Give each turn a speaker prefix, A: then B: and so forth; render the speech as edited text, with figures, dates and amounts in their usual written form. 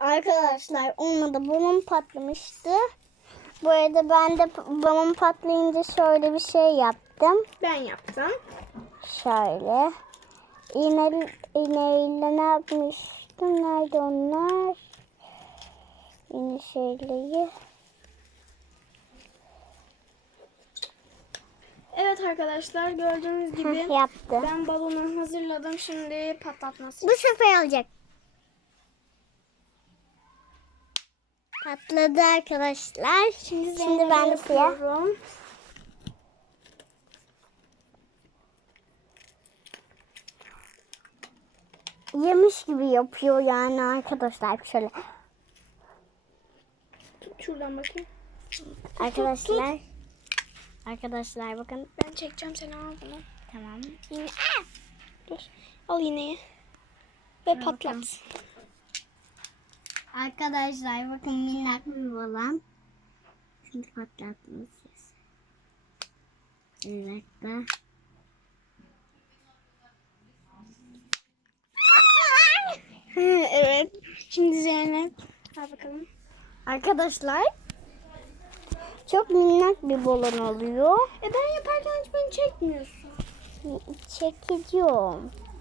A: Arkadaşlar olmadı. Balon patlamıştı. Bu arada ben de balon patlayınca şöyle bir şey yaptım.
B: Ben yaptım.
A: Şöyle. İğneyle ne yapmıştım? Nerede onlar? İğne şeyleri.
B: Evet arkadaşlar gördüğünüz gibi
A: Yaptım.
B: ben balonu hazırladım. Şimdi patlatması.
A: Bu sefer olacak. Patladı arkadaşlar. Şimdi ben de siyah.
B: yapıyorum.
A: Yemiş gibi yapıyor yani arkadaşlar. Şöyle.
B: Tut şuradan bakayım.
A: Arkadaşlar. Arkadaşlar bakın.
B: Ben çekeceğim, seni al bunu.
A: Tamam.
B: Yine. Dur. Al iğneyi. Ve patlat.
A: bakalım. Arkadaşlar bakın minnak bir balon. Şimdi patlattınız siz. Evet de.
B: Evet. Şimdi Zeynep. Al bakalım.
A: Arkadaşlar. Çok minnak bir balon oluyor.
B: Ben yaparken hiç beni çekmiyorsun.
A: Çekeceğim.